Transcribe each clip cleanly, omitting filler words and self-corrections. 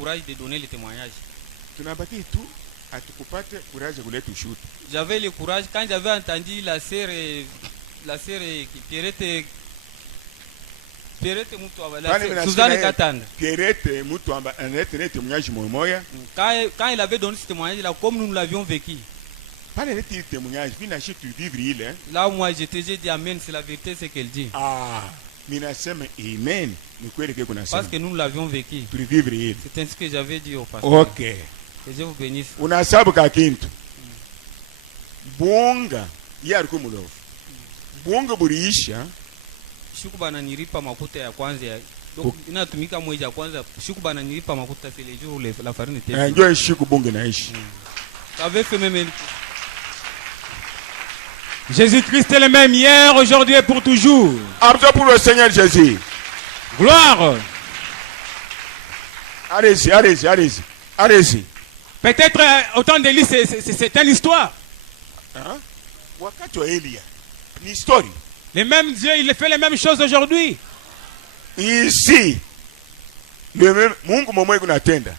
courage de donner le témoignage. Tunabaki tu atukupate courage kuleta ushuhuda. J'avais le courage quand j'avais entendu la sœur Pierrette mtu wa Suzanne Katanda. Pierrette mtu amba analeta témoignage moya. Quand il avait donné ce témoignage là, comme nous l'avions vécu. Pas le témoignage, vina chez tu vivre il hein. Là moi j'ai dit amen, c'est la vérité ce qu'elle dit. Ah, minasema amen. Ni kweli que kuna sema. Parce que nous l'avions vécu. Tu vivre il. C'est ainsi que j'avais dit au pasteur. OK. Que Dieu vous bénisse. Unasabu ka kintu. Bunga yariko mulofu. Bunga burisha. Shuku bana nilipa makuta ya kwanza ya inatumika mwezi ya kwanza. Shuku bana nilipa makuta c'est le jour où la farine était. Njoo shuku bunga naishi. Ça avait fait même. Jésus-Christ est le même hier, aujourd'hui et pour toujours. Applaudissez pour le Seigneur Jésus. Gloire. Allez-y, allez-y, allez-y. Allez-y. Peut-être autant d'Élie, c'est une histoire. Hein? Wakati wa Elia. Ni story. Le même Dieu, il fait les mêmes choses aujourd'hui. Ici. Le même Mungu momo kunatenda.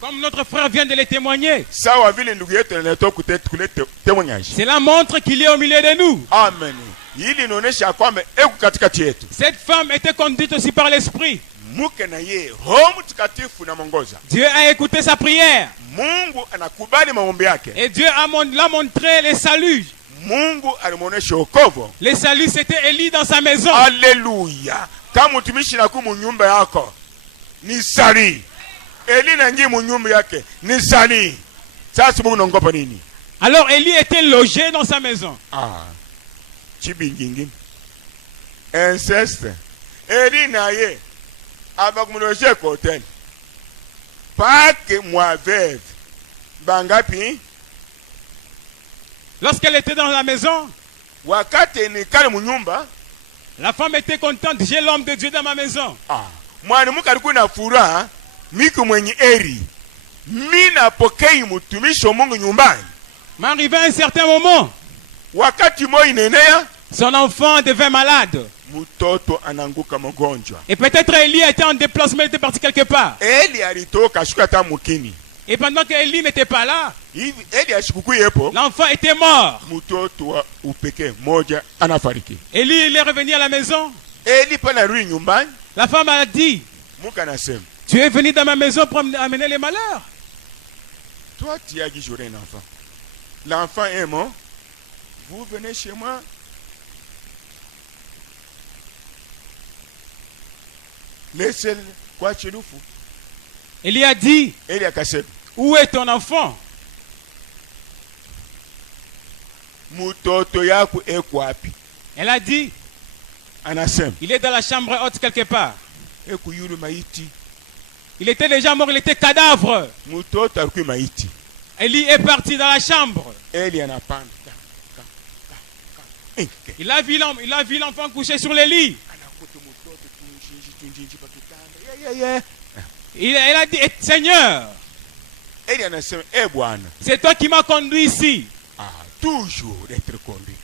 Comme notre frère vient de le témoigner. Sawa vile ndugu yetu anatoka kuleta témoignage. Cela montre qu'il est au milieu de nous. Amen. Ili inaonyesha kwamba eko katikati yetu. Cette femme était conduite aussi par l'esprit. Muke na ye Roho Mtakatifu na mongoza. Dieu a écouté sa prière. Mungu anakubali maombi yake. Et Dieu l'a montré le salut. Mungu alimuonesha wokovu. Le salut c'était Élie dans sa maison. Alléluia. Kama mtumishi na kumu nyumba yako ni sali. Eli na ngi mu nyumba yake ni sali. Sasa Mungu nongopa nini? Alors Élie était logé dans sa maison. Ah. Chibingingin. Inceste. Eli na ye abakumloje kwa hotel. Pake mwa veuve. Bangapi? Lorsqu'elle était dans la maison, wakati ni kale mu nyumba, la femme était contente. J'ai l'homme de Dieu dans ma maison. Ah. Mwanamuke alikuwa na furaha, miki mwenye eri. Mimi napokea mtumishi wa Mungu nyumbani. Mais arrivé à un certain moment, wakati moyo inenea, son enfant devint malade. Mtoto ananguka mgonjwa. Et peut-être Élie était en déplacement, il était parti quelque part. Eli alitoka shuka hata mukini. Et pendant que Élie n'était pas là, l'enfant était mort. Élie il est revenu à la maison. La femme a dit, tu es venu dans ma maison pour amener les malheurs. Toi, tu as dit j'aurai un enfant. L'enfant est mort. Vous venez chez moi. Laissez-le. Quoi, tu nous fous? Élie a dit, où est ton enfant? Elle a dit, il est dans la chambre haute quelque part. Il était déjà mort, il était cadavre. Élie est parti dans la chambre. Il a vu l'enfant couché sur le lit. Elle a dit, Seigneur, c'est toi qui m'as conduit ici. Toujours d'être conduit.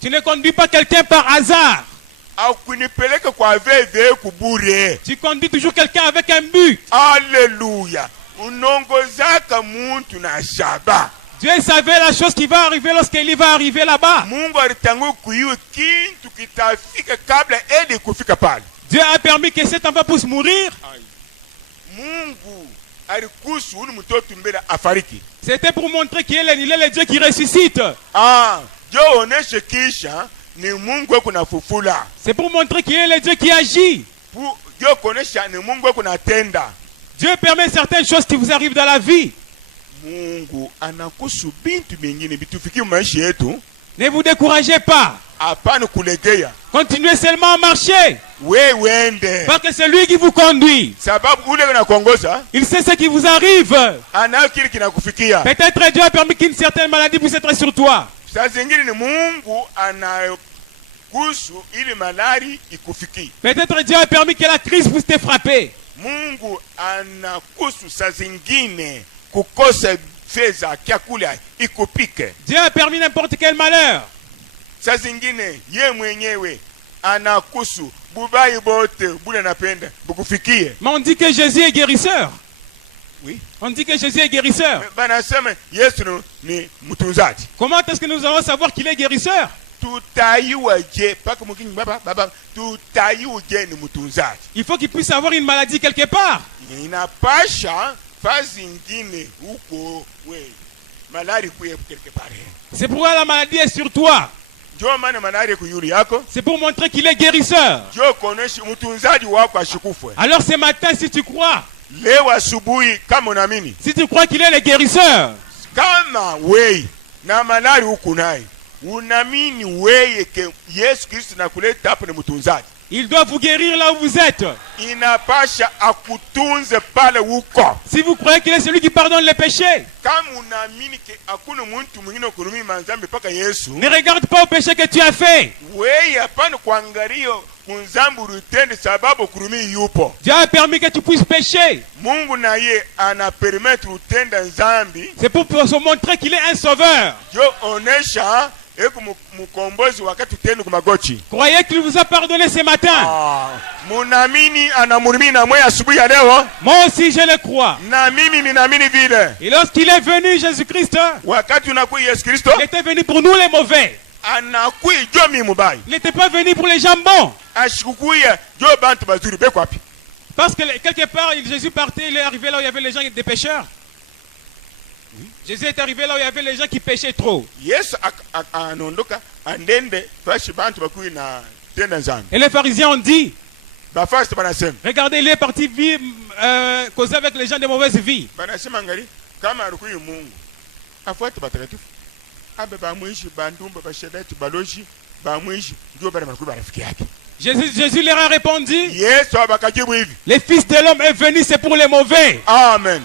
Tu ne conduis pas quelqu'un par hasard. Tu conduis toujours quelqu'un avec un but. Alléluia. Dieu savait la chose qui va arriver lorsqu'il va arriver là-bas. Dieu a permis que cet enfant puisse mourir. C'était pour montrer qu'il est le Dieu qui ressuscite. C'est pour montrer qu'il est le Dieu qui agit. Dieu permet certaines choses qui vous arrivent dans la vie. Ne vous découragez pas. Continuez seulement à marcher. Parce que c'est lui qui vous conduit. Il sait ce qui vous arrive. Peut-être Dieu a permis qu'une certaine maladie puisse être sur toi. Peut-être Dieu a permis que la crise puisse te frapper. Dieu a permis n'importe quel malheur. Mais on dit que Jésus est guérisseur. Oui. On dit que Jésus est guérisseur. Comment est-ce que nous allons savoir qu'il est guérisseur? Il faut qu'il puisse avoir une maladie quelque part. C'est pourquoi la maladie est sur toi. C'est pour montrer qu'il est guérisseur. Alors ce matin, si tu crois, si tu crois qu'il est le guérisseur, il doit vous guérir là où vous êtes. Si vous croyez qu'il est celui qui pardonne les péchés, ne regarde pas au péché que tu as fait. Dieu a permis que tu puisses pécher. C'est pour se montrer qu'il est un sauveur. Croyez qu'il vous a pardonné ce matin. Moi aussi je le crois. Et lorsqu'il est venu, Jésus-Christ, il était venu pour nous les mauvais. Il n'était pas venu pour les gens bons. Parce que quelque part, Jésus partait, il est arrivé là où il y avait les gens des pécheurs. Jésus est arrivé là où il y avait les gens qui péchaient trop. Et les pharisiens ont dit, regardez, il est parti causer avec les gens de mauvaise vie. Jésus leur a répondu, les fils de l'homme est venu, c'est pour les mauvais. Amen.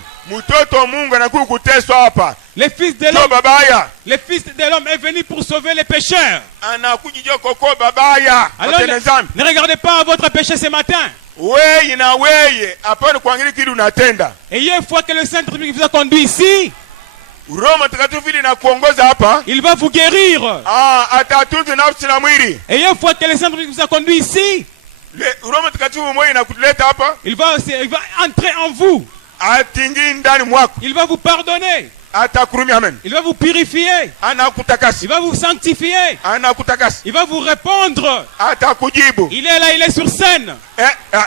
Les fils de l'homme est venu pour sauver les pécheurs. Alors ne regardez pas votre péché ce matin. Ayez foi que le Saint-Esprit vous a conduit ici. Il va vous guérir. Ayez foi que le Saint-Esprit vous a conduit ici. Il va entrer en vous. Il va vous pardonner. Il va vous purifier. Il va vous sanctifier. Il va vous répondre. Il est là, il est sur scène.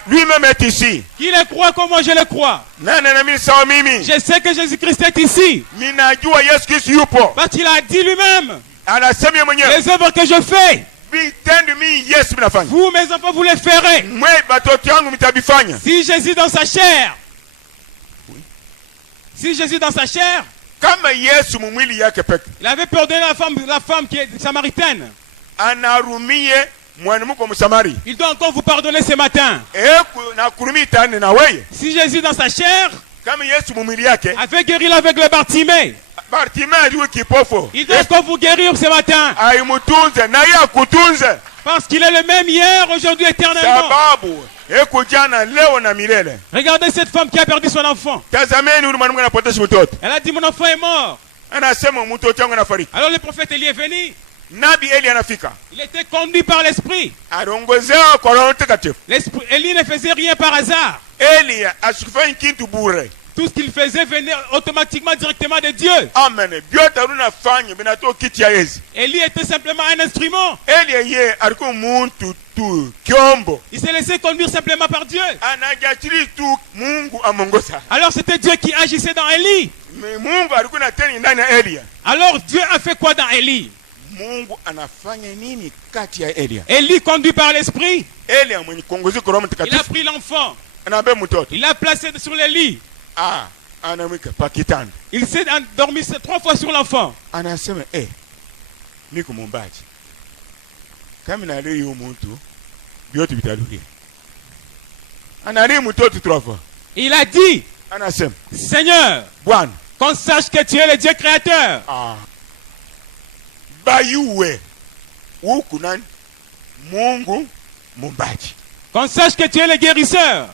Lui-même est ici. Qui le croit comme moi je le crois. Je sais que Jésus-Christ est ici. Parce qu'il a dit lui-même, les œuvres que je fais, vous mes enfants vous les ferez. Si Jésus dans sa chair, il avait pardonné la femme qui est samaritaine. Il doit encore vous pardonner ce matin. Si Jésus dans sa chair avait guéri l'aveugle Bartimée, il doit encore vous guérir ce matin. Parce qu'il est le même hier, aujourd'hui, éternellement. Regardez cette femme qui a perdu son enfant. Elle a dit, mon enfant est mort. Alors le prophète Élie est venu. Il était conduit par l'esprit. Élie ne faisait rien par hasard. Tout ce qu'il faisait venait automatiquement directement de Dieu. Amen. Élie était simplement un instrument. Il s'est laissé conduire simplement par Dieu. Alors c'était Dieu qui agissait dans Élie. Alors Dieu a fait quoi dans Élie? Élie conduit par l'esprit. Il a pris l'enfant. Il l'a placé sur le lit. Il s'est endormi 3 fois sur l'enfant. Il a dit, Seigneur, qu'on sache que tu es le Dieu créateur. Qu'on sache que tu es le guérisseur.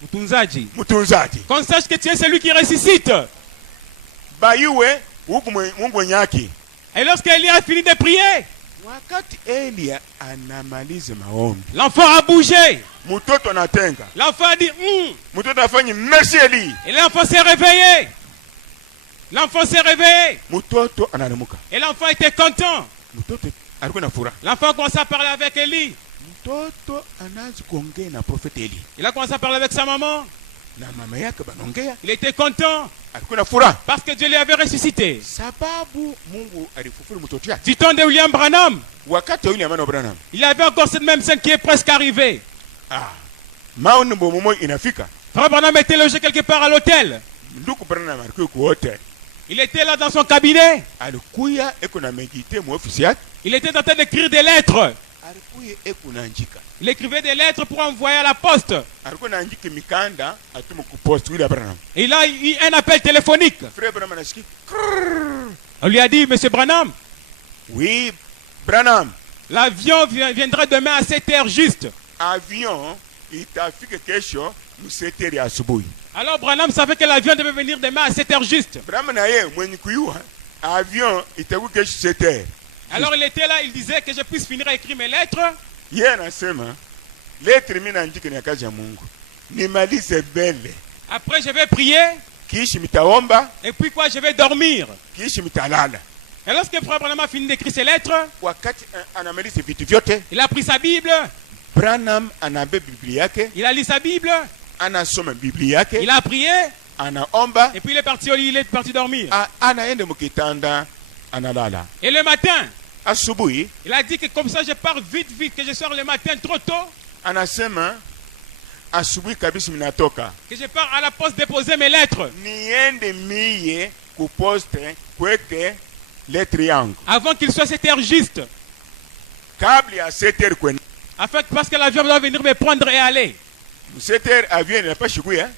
Mutunzaji. Qu'on sache que tu es celui qui ressuscite. Et lorsqu'Élie a fini de prier, L'enfant a bougé. Mtoto anatenga. L'enfant a dit Mtoto afanye merci Eli. Et l'enfant s'est réveillé. L'enfant s'est réveillé. Mtoto analamuka. Et l'enfant était content. Mtoto alikuwa na furaha. L'enfant a commencé à parler avec Eli. Mtoto anaanza kuongea na prophète Eli. Il a commencé à parler avec sa maman. Na mama yake banaongea. Il était content. Alikuwa na furaha. Parce que Dieu lui avait ressuscité. Sababu Mungu alifufua mtoto yake. Du temps de William Branham. Wakati wa William Branham. Il y avait encore cette même scène qui est presque arrivée. Ah. Maoni bomomo inafika. Frère Branham était logé quelque part à l'hôtel. Ndugu Branham alikuwa ku hotel. Il était là dans son cabinet. Alikuya eko na medite mu ofisi yake. Il était en train d'écrire des lettres. Alikuya eko na njika. Il écrivait des lettres pour envoyer à la poste. Alikuwa na njika mikanda atuma ku poste William Branham. Et il a eu un appel téléphonique. Frère Branham anasikia. On lui a dit, Monsieur Branham. Oui, Branham. L'avion viendra demain à 7h juste. Avion itafika kesho mu 7h ya asubuhi. Alors Branham savait que l'avion devait venir demain à 7h juste. Branham na yeye mwenye kuyua avion itakuwa kesho 7h. Alors il était là, il disait que je puisse finir à écrire mes lettres. Yeye anasema lettre mimi naandika ni kazi ya Mungu. Nimalize mbele. Après je vais prier. Kishi mitaomba. Et puis quoi, je vais dormir. Kishi mitalala. Et lorsque Frère Branham a fini d'écrire ses lettres, wakati anamaliza vitu vyote, il a pris sa Bible. Branham anabe Biblia yake. Il a lu sa Bible. Anasoma Biblia yake. Il a prié. Anaomba. Et puis il est parti dormir. Anaenda mukitanda analala. Et le matin, asubuhi, il a dit que comme ça je pars vite, que je sors le matin trop tôt. Anasema asubuhi kabisa minatoka. Que je pars à la poste déposer mes lettres. Niende miye ku poste kweke lettre yangu. Avant qu'il soit 7h juste. Kabla ya 7h kwen. Parce que l'avion doit venir me prendre et aller. 7h avion n'a pas chigui hein.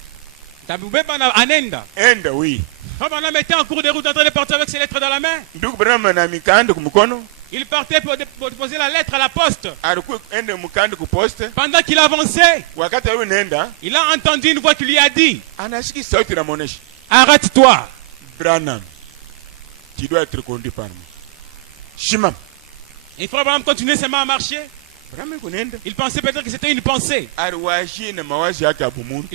Anenda. Enda oui. Comme on a mis en cours de route en train de partir avec ses lettres dans la main. Ndugu Branham na mikanda kumukono. Il partait pour déposer la lettre à la poste. Alikuwa ende mukanda ku poste. Pendant qu'il avançait, wakati nenda, il a entendu une voix qui lui a dit, anashiki sauti na monesha. Arrête-toi. Branham, tu dois être conduit par moi. Shimam. Et Frère Branham continuait seulement à marcher. Il pensait peut-être que c'était une pensée. Il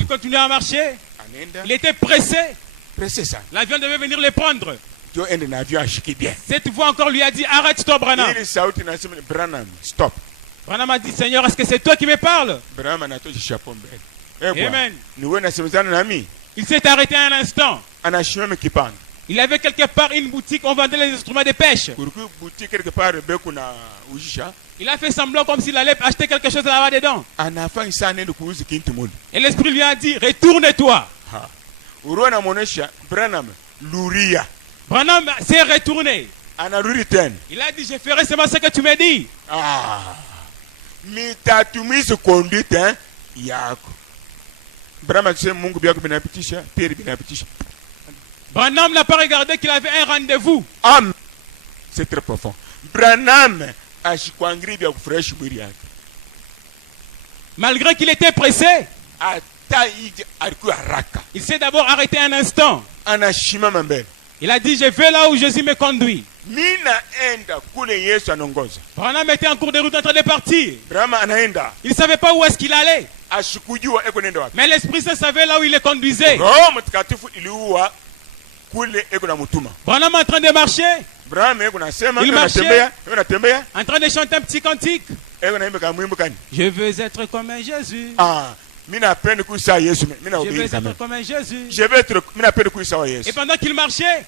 continuait à marcher. Il était pressé. L'avion devait venir le prendre. Cette voix encore lui a dit, arrête-toi Branham. Stop. Branham a dit, Seigneur, est-ce que c'est toi qui me parles? Amen. Il s'est arrêté un instant. Il avait quelque part une boutique, on vendait les instruments de pêche. Il a fait semblant comme s'il allait acheter quelque chose là-bas dedans. Et l'esprit lui a dit, retourne-toi. Branham s'est retourné. Il a dit, je ferai seulement ce que tu me dis. Branham n'a pas regardé qu'il avait un rendez-vous. C'est très profond. Branham malgré qu'il était pressé, il s'est d'abord arrêté un instant. Il a dit, je vais là où Jésus me conduit. Branham était en cours de route en train de partir. Il ne savait pas où est-ce qu'il allait. Mais l'Esprit Saint savait là où il le conduisait. Branham est en train de marcher. Il marchait en train de chanter un petit cantique. Je veux être comme un Jésus. Je veux être comme un Jésus. Et pendant qu'il marchait,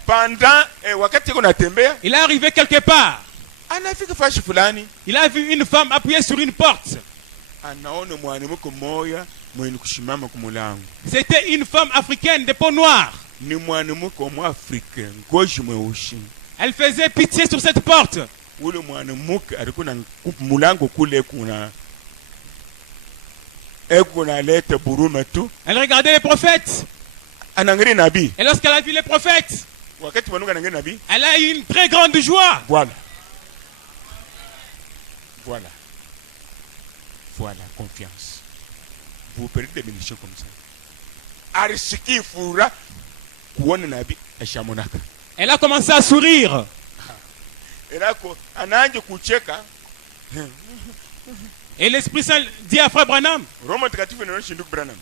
il est arrivé quelque part. Il a vu une femme appuyée sur une porte. C'était une femme africaine de peau noire. Elle faisait pitié sur cette porte. Elle regardait les prophètes. Et lorsqu'elle a vu les prophètes, elle a eu une très grande joie. Voilà, confiance. Vous perdez des bénédictions comme ça. Elle a commencé à sourire. Et l'Esprit Saint dit à Frère Branham,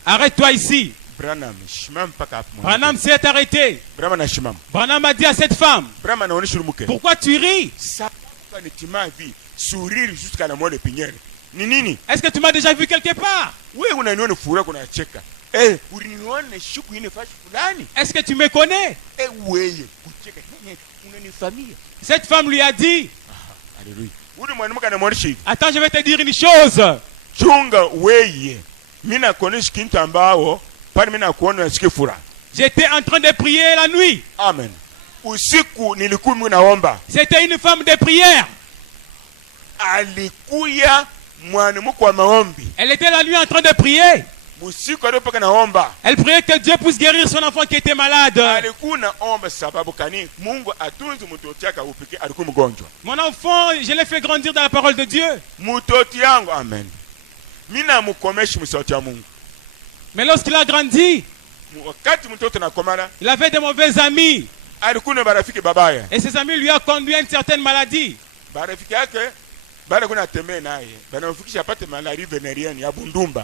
arrête-toi ici. Branham s'est arrêté. Branham a dit à cette femme, pourquoi tu ris? Est-ce que tu m'as déjà vu quelque part? Est-ce que tu me connais? Cette femme lui a dit, attends, je vais te dire une chose. J'étais en train de prier la nuit. Amen. C'était une femme de prière. Elle était la nuit en train de prier. Elle priait que Dieu puisse guérir son enfant qui était malade. Mon enfant, je l'ai fait grandir dans la parole de Dieu. Amen. Mais lorsqu'il a grandi, il avait de mauvais amis. Et ses amis lui ont conduit à une certaine maladie.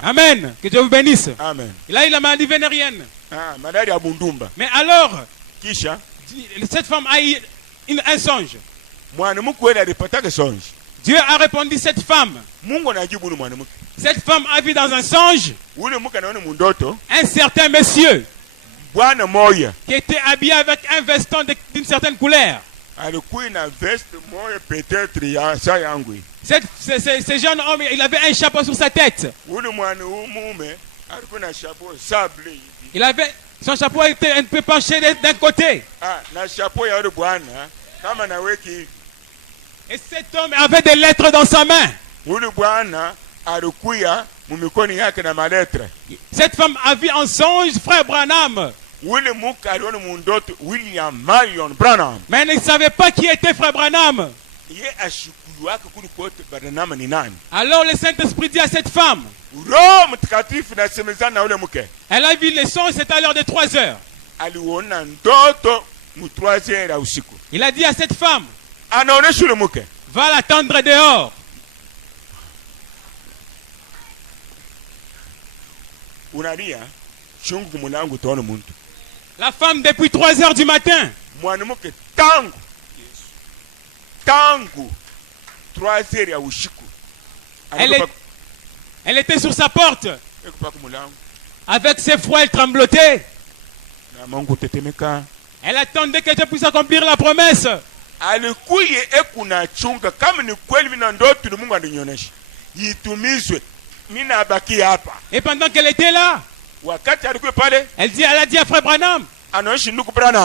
Amen. Que Dieu vous bénisse. Amen. Il a eu la maladie vénérienne. Mais alors, cette femme a eu un songe. Dieu a répondu à cette femme. Cette femme a vu dans un songe un certain monsieur qui était habillé avec un veston d'une certaine couleur. Ce jeune homme, il avait un chapeau sur sa tête. Son chapeau était un peu penché d'un côté. Et cet homme avait des lettres dans sa main. Cette femme a vu en songe Frère Branham. Mais elle ne savait pas qui était Frère Branham. Alors le Saint-Esprit dit à cette femme, elle a vu les songes, c'était à l'heure de 3 heures. Il a dit à cette femme, va l'attendre dehors. La femme, depuis 3 heures du matin, elle était sur sa porte. Avec ses froids, elle tremblotait. Elle attendait que Dieu puisse accomplir la promesse. Et pendant qu'elle était là, elle a dit à Frère Branham,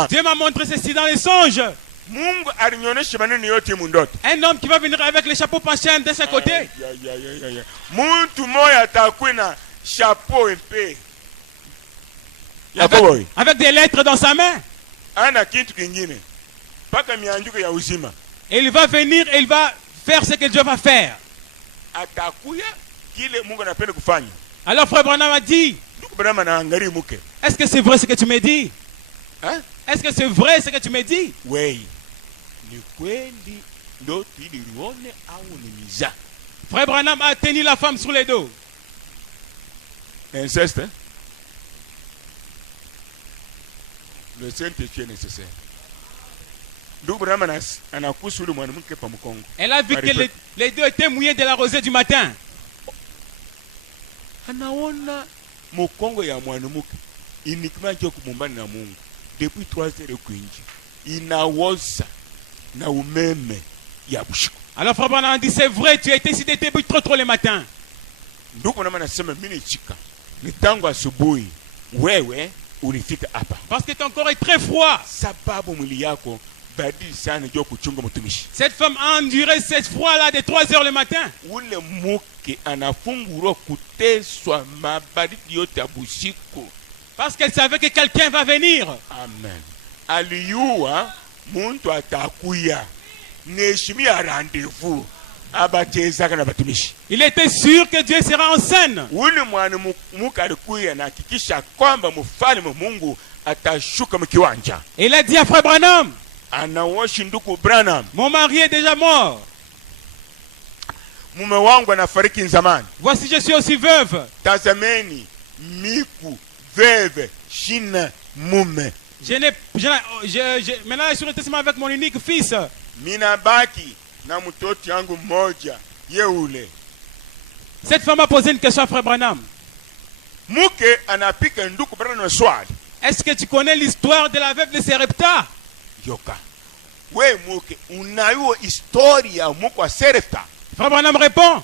Dieu m'a montré ceci dans les songes. Un homme qui va venir avec les chapeaux penchés de ses côtés. Avec des lettres dans sa main. Et il va venir et il va faire ce que Dieu va faire. Alors Frère Branham a dit, est-ce que c'est vrai ce que tu me dis? Est-ce que c'est vrai ce que tu me dis? Frère Branham a tenu la femme sur les dos. Inceste, le Saint-Esprit est nécessaire. Elle a vu que les deux étaient mouillés de la rosée du matin. Depuis 3 heures inaoza na umeme ya bushiku. Alors Frère Branham a dit, c'est vrai, tu as été ici depuis trop le matin. Parce que ton corps est très froid. Cette femme a enduré ce froid-là de 3 heures le matin. Parce qu'elle savait que quelqu'un va venir. Amen. Aliyua muntu atakuya. Neshimia rendez-vous. Il était sûr que Dieu sera en scène. Et il a dit à Frère Branham, anaoshi ndugu Branham. Mon mari est déjà mort. Mume wangu anafariki zamani. Voici je suis aussi veuve. Tazameni miku veuve shina mume. Maintenant je suis resté avec mon unique fils. Mina baki na mtoto yangu mmoja yeule. Cette femme a posé une question à Frère Branham. Muke anapika ndugu Branham swali. Est-ce que tu connais l'histoire de la veuve de Serepta? Yoka. We muke unayua historia muko wa Serepta? Frère Branham répond.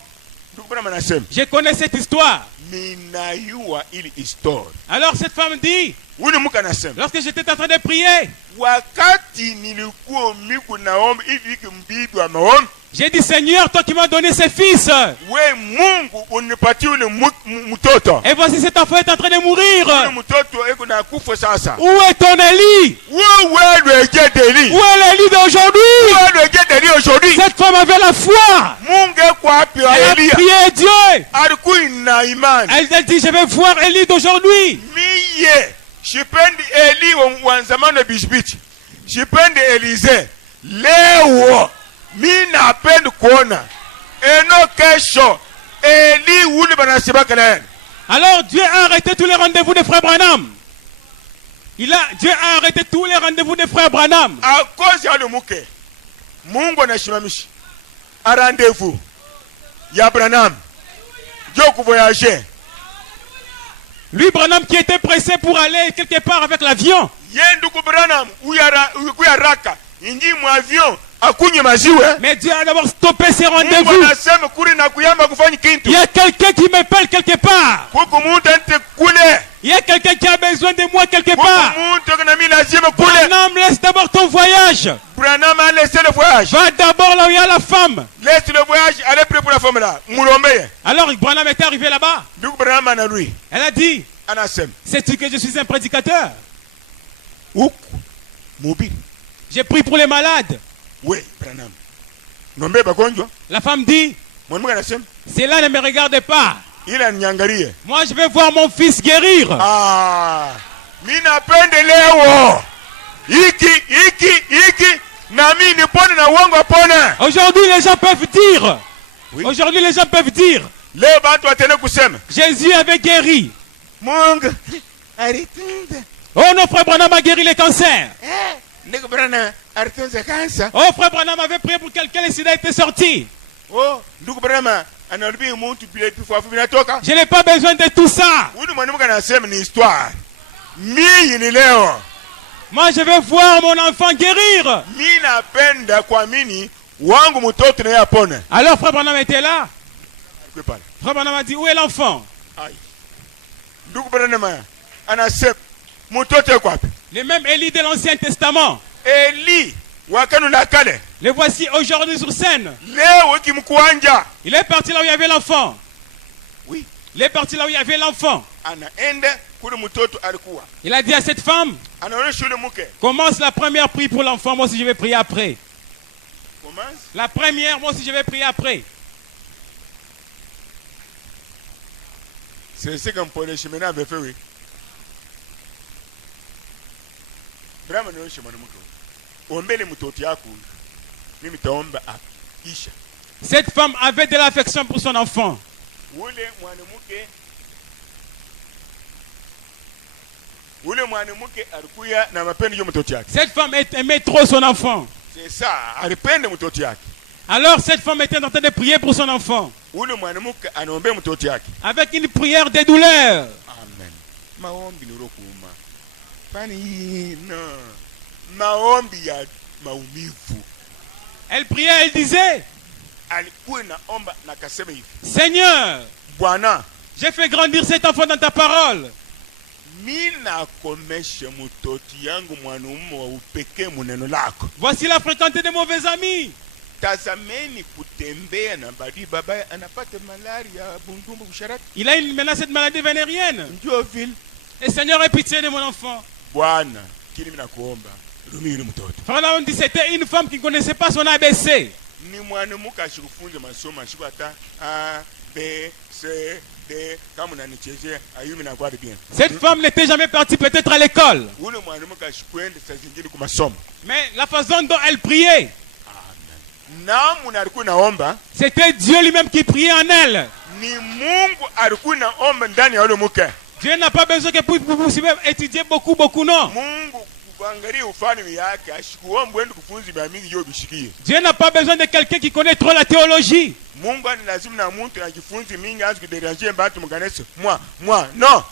Ndugu Branham anasema, je connais cette histoire. Minayua ili histoire. Alors cette femme dit, uni muke anasema, lorsque j'étais en train de prier, wakati nilikuwa miku naomba hivi mbibi wa maombi, j'ai dit, Seigneur, toi qui m'as donné ce fils. We Mungu unipatie ule mtoto. Et voici cet enfant est en train de mourir. Ule mtoto eko na kufa sasa. Où est ton Élie? Où est l'Élie d'aujourd'hui? Où est l'Élie aujourd'hui? Cette femme avait la foi. Mungu eko wapi wa Elle a Elia? prié Dieu. Alikuwa na imani. Elle dit, je vais voir Élie d'aujourd'hui. Miye, shipendi Eli wa zamani bisbichi. Shipendi Elize. Leo mi napenda kuona eno kesho Eli uli banasibaka naye. Alors Dieu a arrêté tous les rendez-vous de Frère Branham. Dieu a arrêté tous les rendez-vous de Frère Branham. A cause ya le muke Mungu anashimamisha a rendez-vous ya Branham Dieu voyager. Lui Branham qui était pressé pour aller quelque part avec l'avion. Yenduku Branham uya raka inji mu avion. Mais Dieu a d'abord stoppé ses rendez-vous. Il y a quelqu'un qui m'appelle quelque part. Il y a quelqu'un qui a besoin de moi quelque part. Branham, laisse d'abord ton voyage. Va d'abord là où il y a la femme. Laisse le voyage, allez près pour la femme là. Alors Branham est arrivé là-bas. Elle a dit, sais-tu que je suis un prédicateur? J'ai prié pour les malades. Oui, Branham. La femme dit, cela ne me regarde pas. Moi je vais voir mon fils guérir. Aujourd'hui les gens peuvent dire. Oui. Aujourd'hui les gens peuvent dire. Jésus avait guéri. Oh non, Frère Branham a guéri le cancer. Oh, Frère Branham avait prié pour quelqu'un, le sida était sorti. Oh, je n'ai pas besoin de tout ça. Moi, je vais voir mon enfant guérir. Alors, Frère Branham était là. Frère Branham a dit, où est l'enfant? Le même Élie de l'Ancien Testament. Élie, le voici aujourd'hui sur scène. Il est parti là où il y avait l'enfant. Oui. Il est parti là où il y avait l'enfant. Il a dit à cette femme, commence la première prière pour l'enfant, moi aussi je vais prier après. La première, moi aussi je vais prier après. C'est ce qu'on pourrait chemin avait fait, oui. Cette femme avait de l'affection pour son enfant. Cette femme aimait trop son enfant. C'est ça, alors cette femme était en train de prier pour son enfant. Avec une prière de douleur. Elle priait, elle disait, Seigneur, j'ai fait grandir cet enfant dans ta parole. Voici la fréquenté de mauvais amis. Il a maintenant cette maladie vénérienne. Et Seigneur, aie pitié de mon enfant. Frère, dit c'était une femme qui ne connaissait pas son ABC. Cette femme n'était jamais partie peut-être à l'école. Mais la façon dont elle priait, c'était Dieu lui-même qui priait en elle. Dieu n'a pas besoin que pour étudier beaucoup, non. Dieu n'a pas besoin de quelqu'un qui connaît trop la théologie.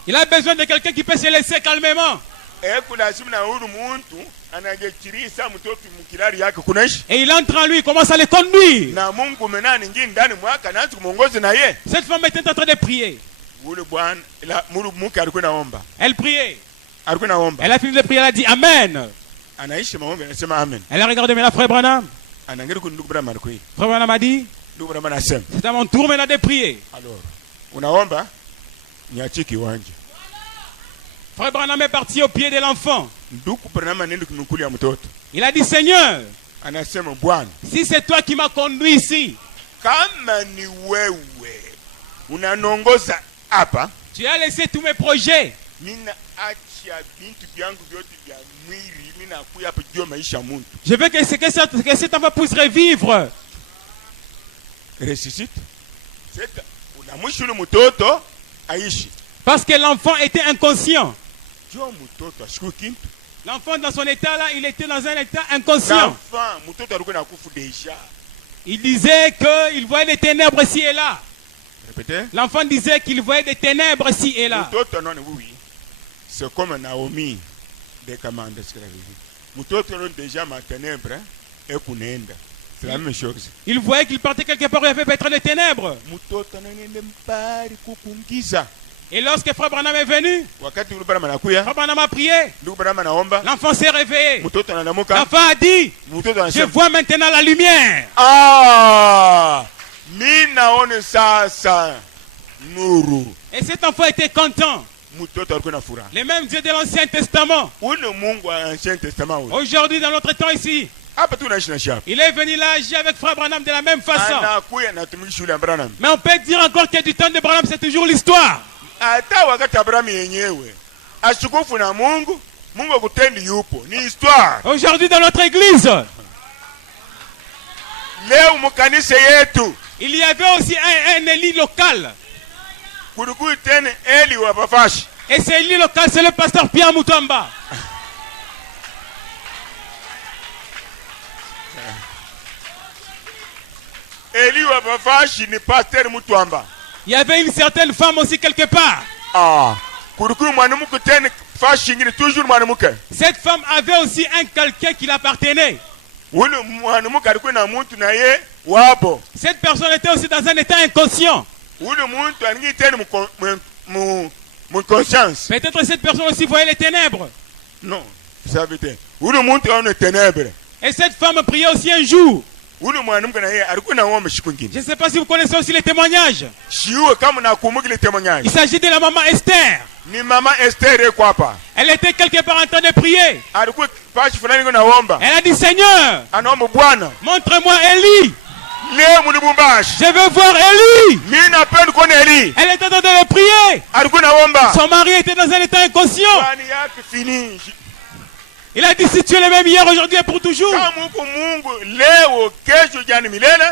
Il a besoin de quelqu'un qui peut se laisser calmement. Et il entre en lui, il commence à le conduire. Cette femme était en train de prier. Elle priait. Elle a fini de prier, elle a dit Amen. Elle a regardé maintenant Frère Branham. Frère Branham a dit, c'est à mon tour maintenant de prier. Frère Branham est parti au pied de l'enfant. Il a dit Seigneur, si c'est toi qui m'as conduit ici, tu as laissé tous mes projets. Je veux que cet enfant puisse revivre. Parce que l'enfant était inconscient. L'enfant dans son état là, il était dans un état inconscient. Il disait qu'il voyait des ténèbres ici et là. L'enfant disait qu'il voyait des ténèbres ici et là. C'est comme Naomi de Kamanda. Déjà ma ténèbre et kunenda. C'est la même chose. Il voyait qu'il partait quelque part où il y avait peut-être des ténèbres. Et lorsque Frère Branham est venu, Frère Branham a prié. L'enfant s'est réveillé. L'enfant a dit, je vois maintenant la lumière. Et cet enfant était content. Les mêmes dieux de l'Ancien Testament. Aujourd'hui, dans notre temps ici, il est venu là agir avec Frère Branham de la même façon. Mais on peut dire encore que du temps de Branham, c'est toujours l'histoire. Aujourd'hui, dans notre église, il y avait aussi un Élie local. Et ce Élie local, c'est le pasteur Pierre Mutamba. Il y avait une certaine femme aussi quelque part. Cette femme avait aussi un quelqu'un qui l'appartenait. Cette personne était aussi dans un état inconscient. Peut-être cette personne aussi voyait les ténèbres. Non, ça veut dire. Et cette femme priait aussi un jour. Je ne sais pas si vous connaissez aussi les témoignages. Il s'agit de la maman Esther. Elle était quelque part en train de prier. Elle a dit Seigneur, montre-moi Élie. Je veux voir Élie. Elle était en train de prier. Son mari était dans un état inconscient. Il a dit si tu es le même hier, aujourd'hui et pour toujours.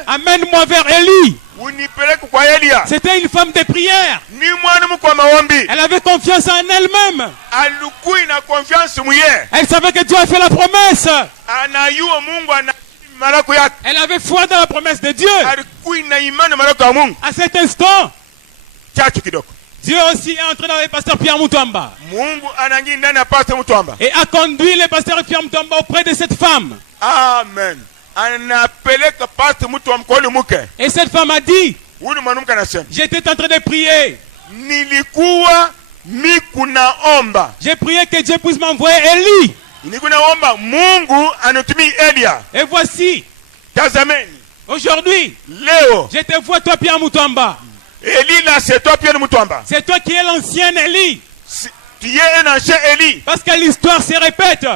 Amène-moi vers Élie. C'était une femme de prière. Elle avait confiance en elle-même. Elle savait que Dieu a fait la promesse. Elle avait foi dans la promesse de Dieu. À cet instant, Dieu aussi est entré dans le pasteur Pierre Mutamba. Et a conduit le pasteur Pierre Mutamba auprès de cette femme. Amen. Et cette femme a dit, j'étais en train de prier. J'ai prié que Dieu puisse m'envoyer Élie. Et voici, aujourd'hui, je te vois toi Pierre Mutamba. C'est toi Pierre Mutamba. C'est toi qui es l'ancien Élie. Tu es un ancien Élie. Parce que l'histoire se répète.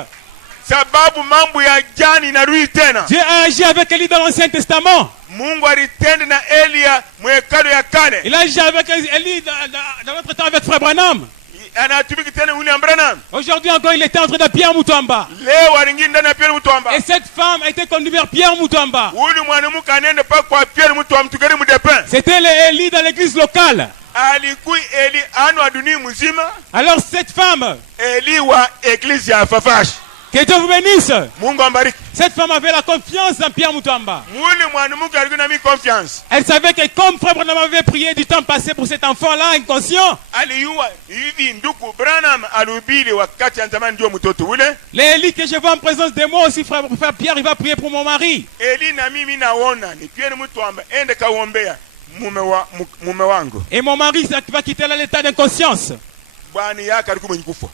sababu mambo ya jana inarudi tena. Dieu a agi avec Élie dans l'Ancien Testament. Mungu alitenda na Elia mwekalo ya kale. Il a agi avec Élie dans notre temps avec Frère Branham. Anatumika tena William Branham. Aujourd'hui encore, il était entre de Pierre Mutamba. Leo alingine ndani ya Pierre Mutamba. Et cette femme a été conduite vers Pierre Mutamba. Huyu mwanamke anaenda pa kwa Pierre Mutamba tukari mudepin. C'était Élie dans l'église locale. Alikuwa Eli anu wa dunia mzima. Alors cette femme, Eli wa église ya Fafash. que Dieu vous bénisse. Mungu ambariki. Cette femme avait la confiance en Pierre Mutamba. Huyu mwanamke alikuwa na confiance. Elle savait que comme Frère Branham avait prié du temps passé pour cet enfant-là inconscient, Aliyua hivi ndugu Branham alubili wakati antamani ndio mtoto ule. l'Élie que je vois en présence de moi aussi, frère Pierre, il va prier pour mon mari. Eli na mimi naona ni Pierre Mutamba ende kaombea mume wangu. Et mon mari va quitter l'état d'inconscience. Bwana yake alikuwa mwenye kufa.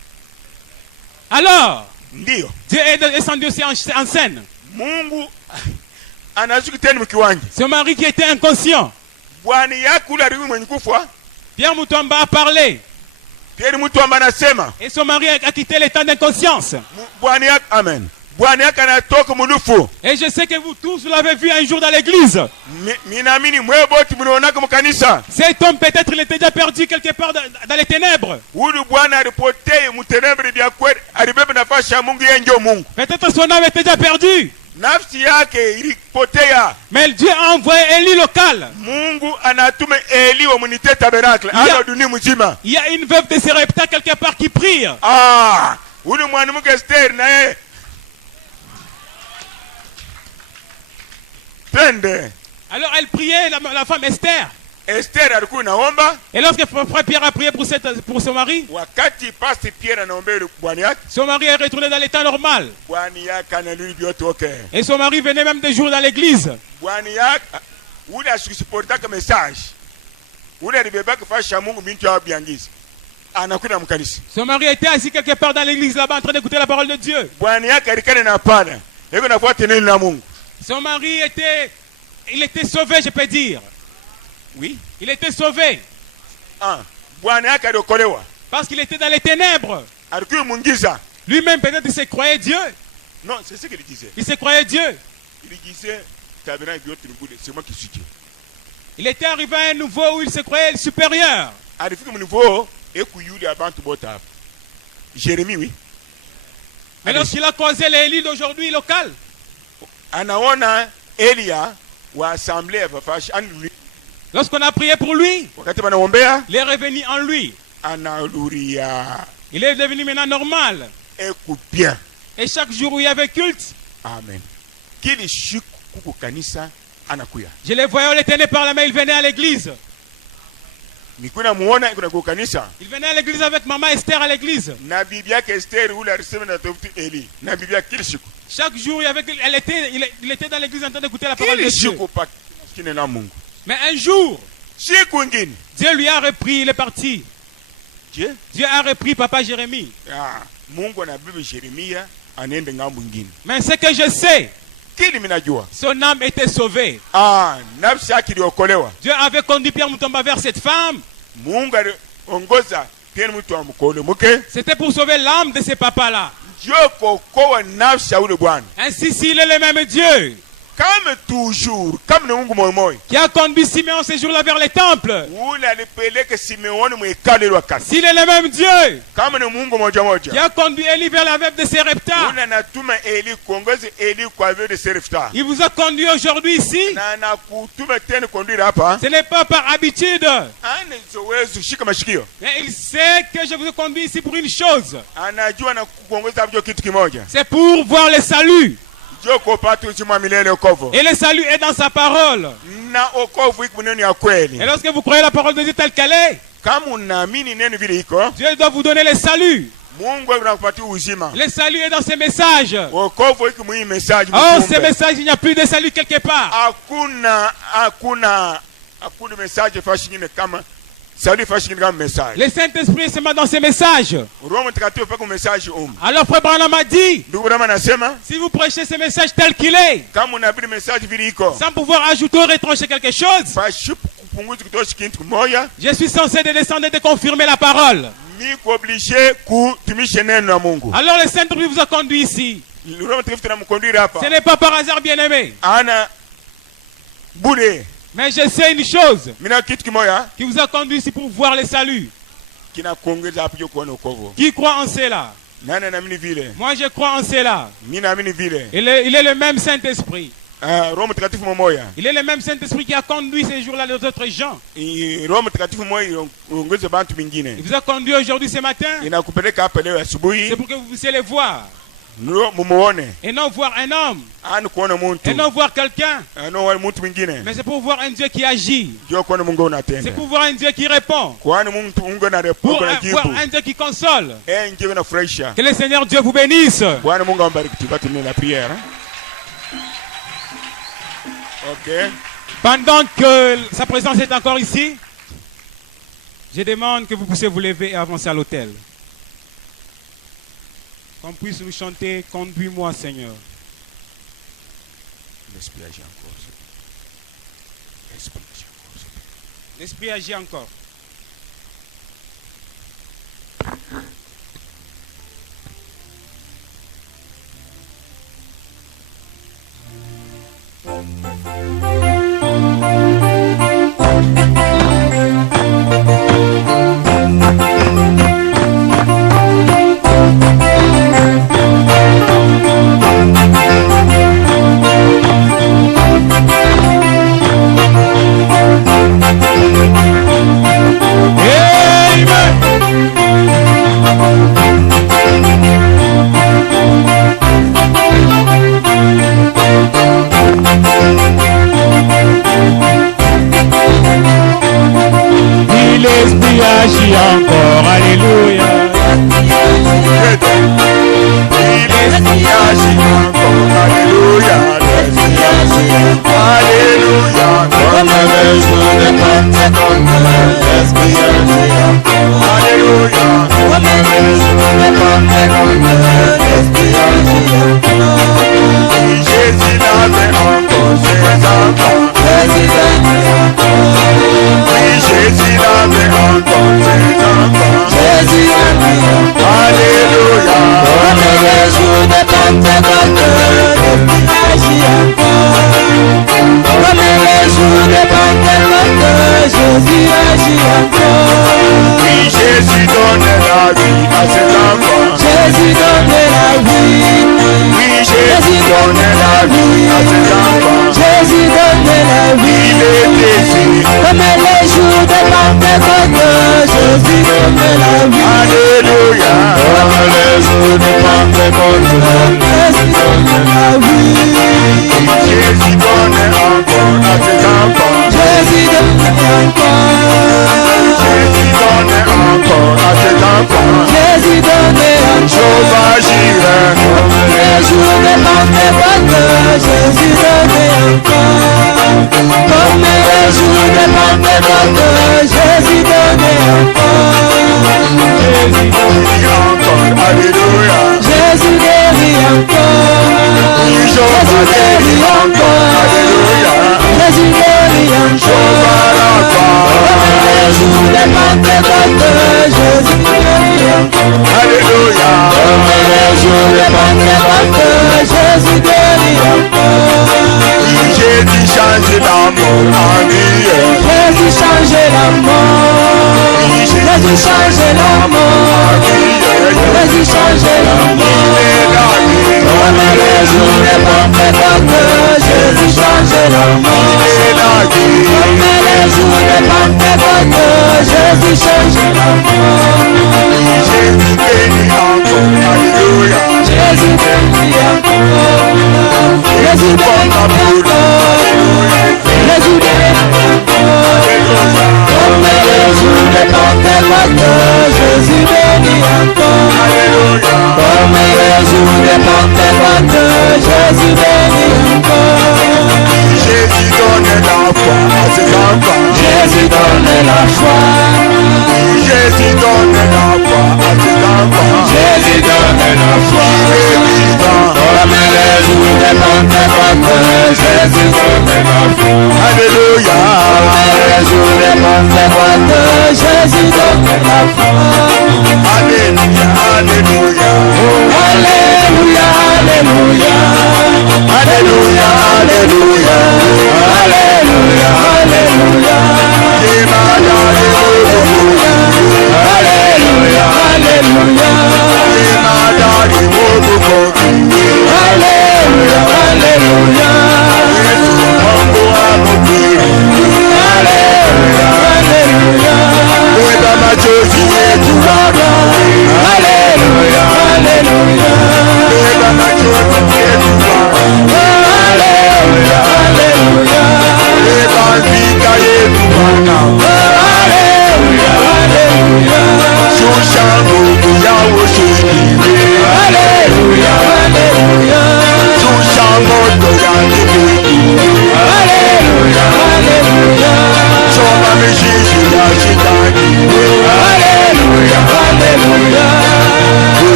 Alors, ndio Dieu est descendu aussi en scène. Mungu anazuki tena mkiwanja. Ce mari qui était inconscient. Bwana yake ule alikuwa mwenye kufa. Pierre Mutamba a parlé. Pierre Mutamba anasema. Et son mari a quitté l'état d'inconscience. Bwana yake amen. Bwana yake anatoka mulufu. Et je sais que vous tous l'avez vu un jour dans l'église. Minaamini mwe boti mnaonaka mkanisa. Cet homme peut-être il était déjà perdu quelque part dans les ténèbres. Huyu bwana alipotee mtenebre vya kweli, alibeba nafasi ya Mungu, yeye ndio Mungu. Peut-être son âme était déjà perdue. Nafsi yake ilipotea. Mais Dieu a envoyé Élie local. Mungu anatuma Eli wa Munite Tabernacle ala dunia mzima. Il y a une veuve de Sarepta quelque part qui prie. Huyu mwanamke Esther na yeye alors elle priait, la femme Esther. Esther alikuwa naomba. Et lorsque frère Pierre a prié pour son mari, wakati pastor Pierre anaombea bwana yake, son mari est retourné dans l'état normal. Bwana yake analui vyote okay. Et son mari venait même des jours dans l'église. Bwana yake ule asikusiportaka message. Ule alibebaka fasha Mungu bintu ya biangizi. Anakuja mkanisa. Son mari était assis quelque part dans l'église là-bas en train d'écouter la parole de Dieu. Bwana yake alikana na pana. Yeye anafuata neno la Mungu. Son mari il était sauvé, je peux dire. Oui. Il était sauvé. Parce qu'il était dans les ténèbres. Lui-même peut-être il se croyait Dieu. Non, c'est ce qu'il disait. Il se croyait Dieu. Il disait, c'est moi qui suis Dieu. Il était arrivé à un niveau où il se croyait supérieur. Jérémie, oui. Mais lorsqu'il a causé l'Élie d'aujourd'hui local, anaona Elia wa assemblée ya Fafash lui. Lorsqu'on a prié pour lui, wakati banaombea, il est revenu en lui. Analuria. Il est devenu maintenant normal. Écoute bien. Et chaque jour où il y avait culte, amen. Kili shiku kuku kanisa anakuya. Je les voyais, on les tenait par la main, il venait à l'église. Nikuna muona kuna kwa kanisa. Il venait à l'église avec maman Esther à l'église. Na bibi yake Esther ule alisema na tofauti Eli. Na bibi yake kili shiku. Chaque jour, il était dans l'église en train d'écouter la parole de Dieu. Mais un jour, Dieu lui a repris, il est parti. Dieu a repris papa Jérémie. Mais ce que je sais, son âme était sauvée. Dieu avait conduit Pierre Mutamba vers cette femme. C'était pour sauver l'âme de ce papa-là. Ainsi, s'il est le même Dieu comme toujours, comme le Mungu moyo qui a conduit Simeon ce jour-là vers les temples, s'il est le même Dieu comme le Mungu moja moja qui a conduit Élie vers la veuve de Sarepta, il vous a conduit aujourd'hui ici. Ce n'est pas par habitude, mais il sait que je vous ai conduit ici pour une chose, c'est pour voir le salut. Et le salut est dans sa parole. Et lorsque vous croyez la parole de Dieu telle qu'elle est, Dieu doit vous donner le salut. Le salut est dans ces messages. Oh, ces messages, il n'y a plus de salut quelque part. Le Saint-Esprit est seulement dans ces messages. Alors Frère Branham a dit, si vous prêchez ce message tel qu'il est, sans pouvoir ajouter ou retrancher quelque chose, je suis censé de descendre et de confirmer la parole. Alors le Saint-Esprit vous a conduit ici. Ce n'est pas par hasard, bien-aimé. Mais je sais une chose qui vous a conduit ici pour voir les saluts. Qui croit en cela? Moi, je crois en cela. Il est le même Saint-Esprit. Il est le même Saint-Esprit qui a conduit ces jours-là les autres gens. Il vous a conduit aujourd'hui ce matin. C'est pour que vous puissiez les voir. Et non voir un homme. Et non voir quelqu'un. Mais c'est pour voir un Dieu qui agit. C'est pour voir un Dieu qui répond. Pour voir un Dieu qui console. Que le Seigneur Dieu vous bénisse. Pendant que sa présence est encore ici, je demande que vous puissiez vous lever et avancer à l'autel. Qu'on puisse nous chanter « Conduis-moi, Seigneur ». L'Esprit agit encore. L'Esprit agit encore. Agis encore, alléluia. L'Esprit agit encore, alléluia. Alléluia. Comme le jour de Pentecôte, l'Esprit agit encore, alléluia. Comme le jour de Pentecôte, l'Esprit agit encore. Jésus l'avait encore ses enfants. Jésus l'avait encore. Jésus l'avait encore ses enfants. Jésus l'avait encore. Alléluia. Comme le jour de Pentecôte, l'Esprit agit encore. Comme le jour de Pentecôte, Jésus agit encore. Oui, Jésus donne la vie à ses enfants. Jésus donne la vie. Oui, Jésus donne la vie à ses enfants. Jésus donne la vie. Il est ici. Comme les jours de Pentecôte, Jésus donne la vie. Alléluia. Comme les jours de Pentecôte, Jésus donne la vie. Jésus donne encore à ses enfants. Jésus donne encore. Jésus donne encore à ses enfants. Jésus donne encore. Comme les jours de Pentecôte, Jésus donne encore. Comme les jours de Pentecôte, Jésus donne encore. Jésus guérit encore, alléluia. Jésus guérit encore. Jésus guérit encore, alléluia. Jésus guérit encore. Comme les jours de Pentecôte, Jésus guérit encore, alléluia. Comme les jours de Pentecôte, Jésus guérit encore. Jésus change la mort en vie. Jésus change la mort. Jésus change la mort. Jésus change la mort. Comme les jours de Pentecôte, Jésus change la mort. Comme les jours de Pentecôte, Jésus change la mort. Jésus bénit encore, alléluia. Jésus bénit encore. Jésus bénit encore. Jésus bénit encore. Comme les jours de Pentecôte, Jésus bénit encore. Alléluia. Comme les jours de Pentecôte, Jésus bénit encore. Jésus donne la foi à ses enfants. Jésus donne la foi. Jésus donne la foi à ses enfants. Jésus donne la foi. Comme les jours de Pentecôte, Jésus donne la foi. Alléluia. Comme les jours de Pentecôte, Jésus donne la foi. Alléluia, alléluia. Alléluia, alléluia.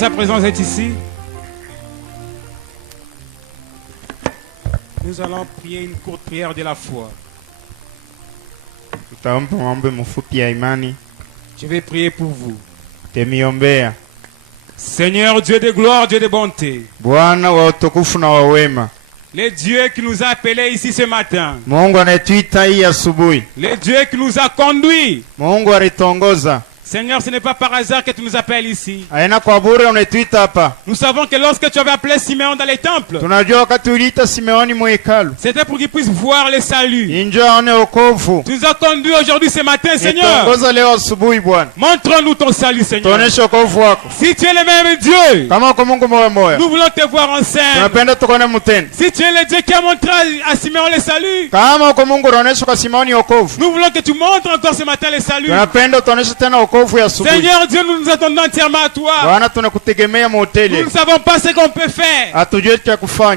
sa présence est ici. Nous allons prier une courte prière de la foi. Je vais prier pour vous. Seigneur Dieu de gloire, Dieu de bonté. Le Dieu qui nous a appelés ici ce matin. Le Dieu qui nous a conduits. Seigneur, ce n'est pas par hasard que tu nous appelles ici. Nous savons que lorsque tu avais appelé Simeon dans les temples, c'était pour qu'il puisse voir le salut. Tu nous as conduits aujourd'hui ce matin, Seigneur. Montre-nous ton salut, Seigneur. Si tu es le même Dieu, nous voulons te voir en scène. Si tu es le Dieu qui a montré à Simeon le salut, nous voulons que tu montres encore ce matin le salut. Seigneur Dieu, nous nous attendons entièrement à toi. Nous ne savons pas ce qu'on peut faire. Mais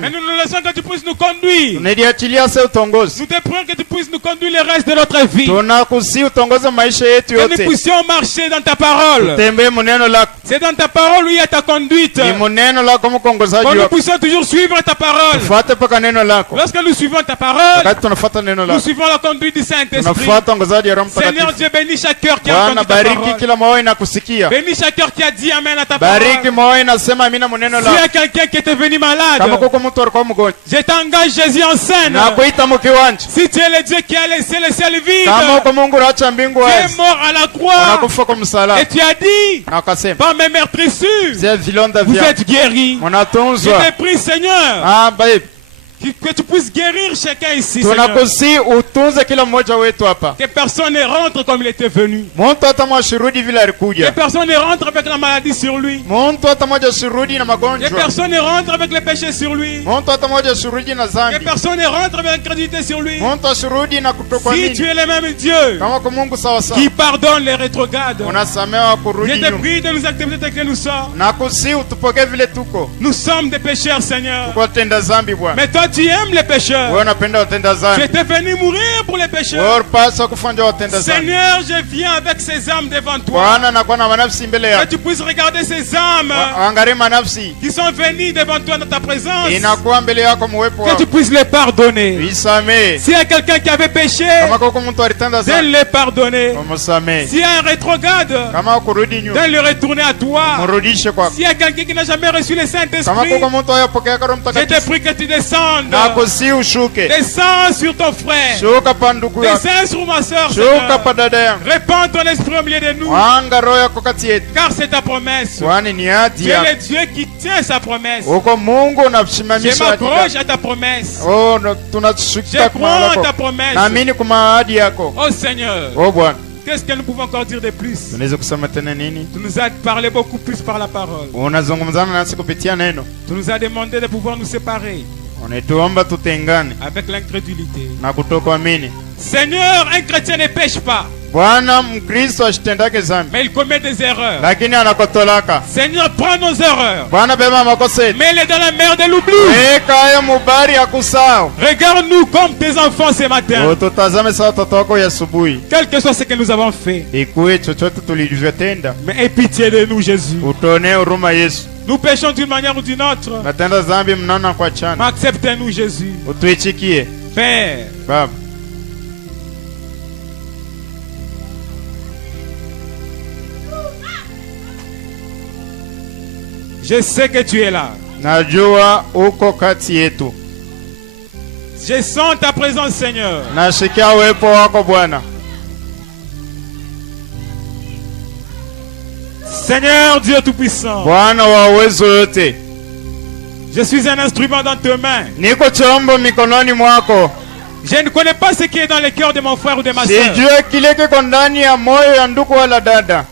nous nous laissons que tu puisses nous conduire. Nous te prions que tu puisses nous conduire le reste de notre vie. Que nous puissions marcher dans ta parole. C'est dans ta parole où il y a ta conduite. Que nous puissions toujours suivre ta parole. Lorsque nous suivons ta parole, nous suivons la conduite du Saint-Esprit. Seigneur Dieu, bénis chaque cœur qui a entendu ta parole. Bénis chaque cœur qui a dit amen à ta parole. S'il y a quelqu'un qui était venu malade, je t'engage Jésus en scène. Si tu es le Dieu qui a laissé le ciel vide, tu es mort à la croix et tu as dit par mes meurtrissures vous êtes guéris. Je te prie, Seigneur, que tu puisses guérir chacun ici, Seigneur. Que personne ne rentre comme il était venu. Que personne ne rentre avec la maladie sur lui. Que personne ne rentre avec le péché sur lui. Que personne ne rentre avec l'incrédulité sur lui. Si tu es le même Dieu qui pardonne les rétrogrades, je te prie de nous accepter tel que nous sommes. Nous sommes des pécheurs, Seigneur. Mais toi, tu aimes les pécheurs. Tu étais venu mourir pour les pécheurs. Seigneur, je viens avec ces âmes devant toi. Que tu puisses regarder ces âmes qui sont venues devant toi dans ta présence. Que tu puisses les pardonner. S'il y a quelqu'un qui avait péché, de les pardonner. S'il y a un rétrograde, de le retourner à toi. S'il y a quelqu'un qui n'a jamais reçu le Saint-Esprit, je te prie que tu descendes. Descends sur ton frère. Descends sur ma soeur. Répands ton esprit au milieu de nous. Car c'est ta promesse. Tu es le Dieu qui tient sa promesse. Je m'accroche à ta promesse. Je crois à ta promesse. Oh Seigneur, qu'est-ce que nous pouvons encore dire de plus? Tu nous as parlé beaucoup plus par la parole. Tu nous as demandé de pouvoir nous séparer avec l'incrédulité. Seigneur, un chrétien ne pêche pas, mais il commet des erreurs. Seigneur, prends nos erreurs, mets-les dans la mer de l'oubli. Regarde-nous comme tes enfants ce matin. Quel que soit ce que nous avons fait, mais aie pitié de nous, Jésus. Nous péchons d'une manière ou d'une autre, mais acceptez-nous, Jésus. Père, je sais que tu es là. Je sens ta présence, Seigneur. Seigneur Dieu Tout-Puissant, je suis un instrument dans tes mains. Je ne connais pas ce qui est dans le cœur de mon frère ou de ma soeur.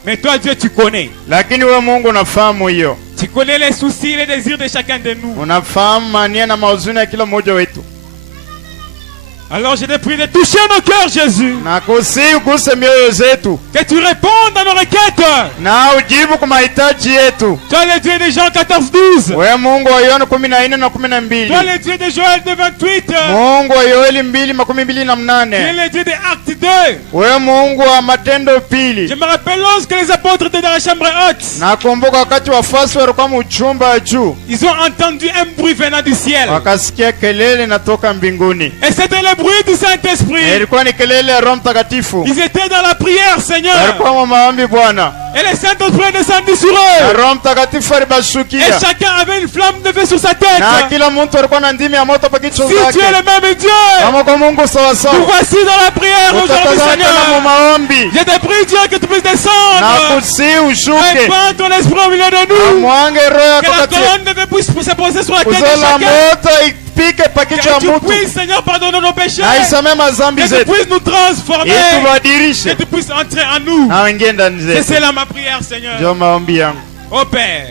Mais toi, Dieu, tu connais. Tu connais les soucis et les désirs de chacun de nous. Alors je te prie de toucher nos cœurs, Jésus. Que tu répondes à nos requêtes. Toi le Dieu de Jean 14:12. Toi le Dieu de Joël 2:28. Tu es le Dieu de Acte 2. Je me rappelle lorsque les apôtres étaient dans la chambre haute. Ils ont entendu un bruit venant du ciel. Et c'était le bruit du Saint-Esprit. Ils étaient dans la prière, Seigneur. Et le Saint-Esprit est descendu sur eux. Et chacun avait une flamme de feu sur sa tête. Si tu es le même Dieu, nous voici dans la prière aujourd'hui, Seigneur. Je te prie, Dieu, que tu puisses descendre. Répand ton esprit au milieu de nous. Que la colonne de feu puisse se poser sur la tête de chacun. Que tu puisses, Seigneur, pardonner nos péchés. Que tu puisses nous transformer. Que tu puisses entrer en nous. C'est là ma prière, Seigneur. Oh Père,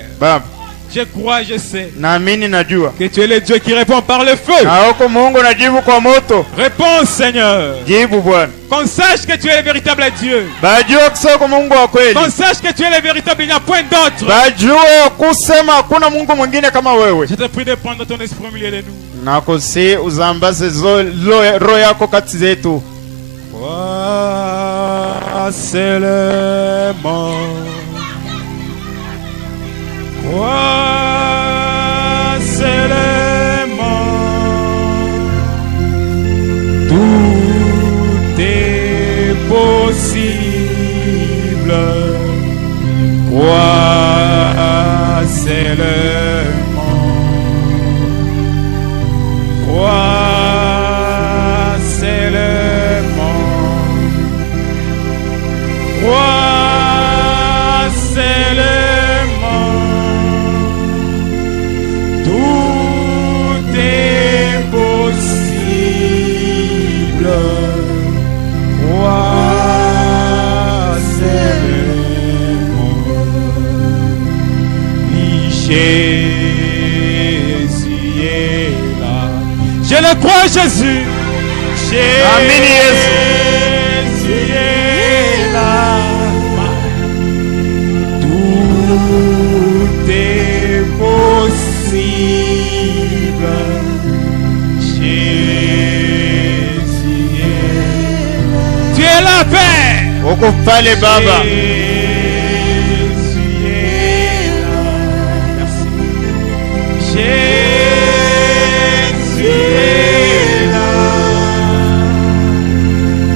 je crois, je sais que tu es le Dieu qui répond par le feu. Réponds, Seigneur. Qu'on sache que tu es le véritable Dieu. Qu'on sache que tu es le véritable, il n'y a point d'autre. Je te prie de prendre ton esprit au milieu de nous. C'est le mot. C'est le mot. Tout est possible. C'est le mot. C'est le mot. C'est le Jésus est là. Je le crois, Jésus. Jésus est là. Tout est possible. Jésus est là. Tu es la paix. Baba. Jésus est là.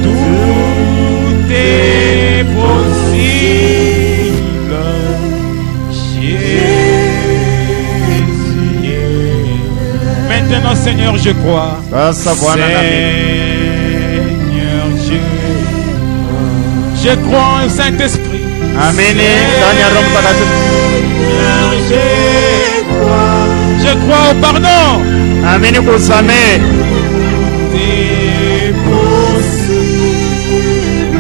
Tout est possible. Jésus est là. Maintenant, Seigneur, je crois. Seigneur, je crois en Saint-Esprit. Amen. Je crois au pardon. Amen. C'est possible.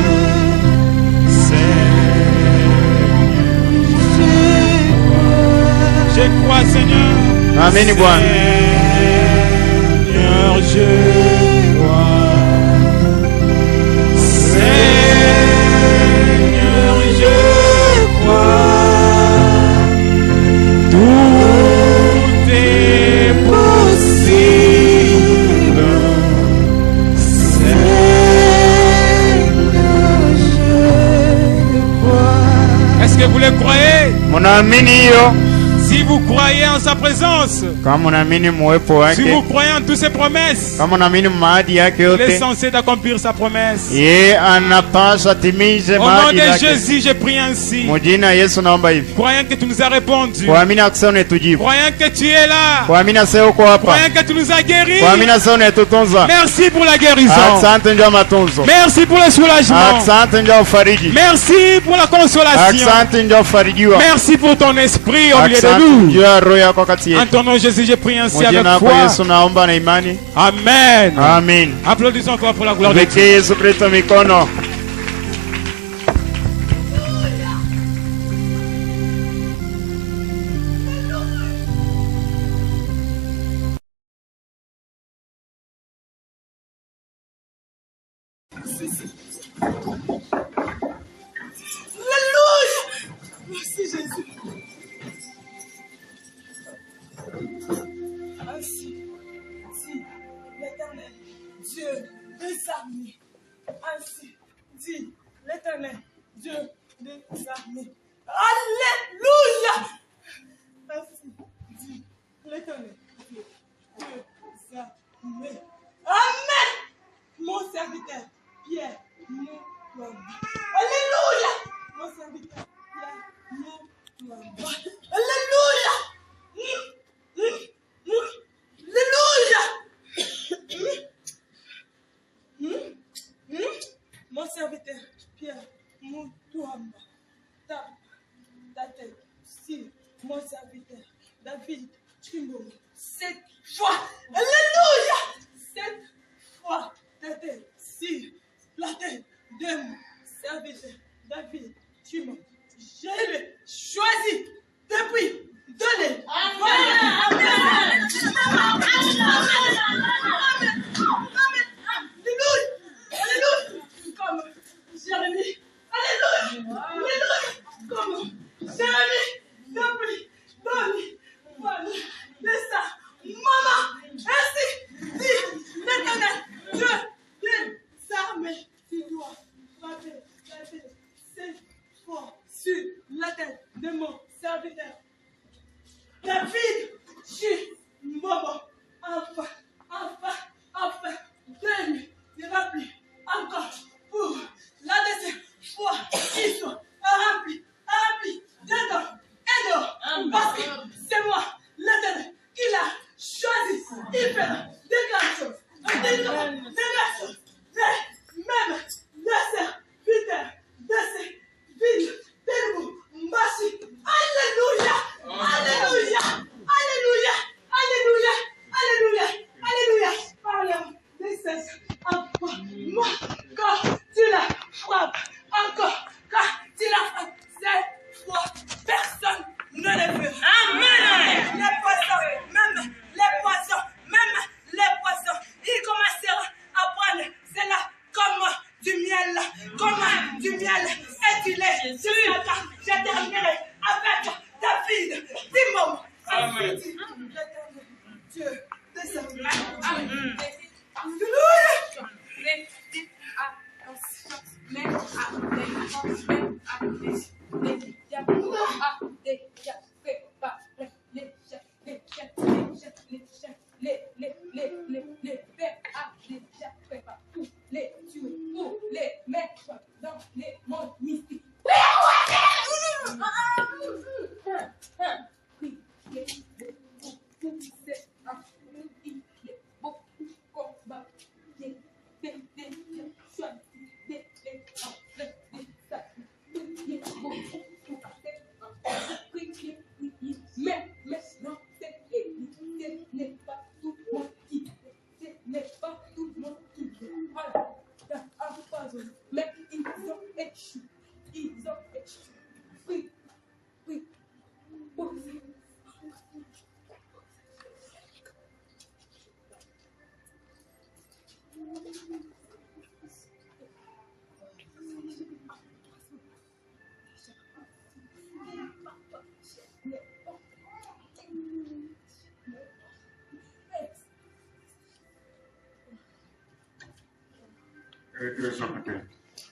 Je crois, Seigneur. Amen. Seigneur, je crois. Seigneur, je crois. Est-ce que vous le croyez? Si vous croyez en sa présence, si vous croyez en toutes ses promesses, il est censé d'accomplir sa promesse. Au nom de Jésus, je prie ainsi. Croyant que tu nous as répondu, croyant que tu es là, croyant que tu nous as guéris. Merci pour la guérison. Merci pour le soulagement. Merci pour la consolation. Merci pour ton esprit au milieu de nous. En ton nom, Jésus, je prie ainsi avec foi. Amen. Amen. Applaudissons encore pour la gloire de Dieu. Alléluia. Merci Jésus. Ainsi dit l'Éternel, Dieu des armées. Ainsi dit l'Éternel, Dieu des armées. Alléluia. Ainsi dit l'Éternel, Dieu des armées. Amen. Mon serviteur, Pierre, Alléluia. Mon serviteur, Pierre, Alléluia. Alléluia. Mon serviteur, Pierre, Moutouamba, ta tête, si, mon serviteur, David, Chimbo, 7 fois, Alléluia, 7 fois, ta tête, si, la tête de mon serviteur, David, Chimbo, j'ai choisi depuis de les. Jérémie, alléluia, alléluia, comme Jérémie, depuis, voilà, ça, maman, ainsi dit l'Éternel, Dieu des armées, tu dois frapper la tête 7 fois sur la tête de mon serviteur. David, maman, enfin, de rappeler encore pour la deuxième fois, ils sont remplis dedans et dehors. Parce que c'est moi, l'Éternel, qui l'a choisi. Il fait des grandes choses. Des grandes choses. Mais même le serviteur de ces villes, de nous, merci. Alléluia. Alléluia. Alléluia. Alléluia. Alléluia. Alléluia. Parlons des cesses. Encore, moi, quand tu la frappes, encore, quand tu la frappes, 7 fois, personne ne le veut. Amen. Les poissons, même les poissons, ils commenceront à prendre cela comme du miel, et du lait. Je terminerai avec David, Timon. Amen. Dieu, descends. Amen. Alléluia.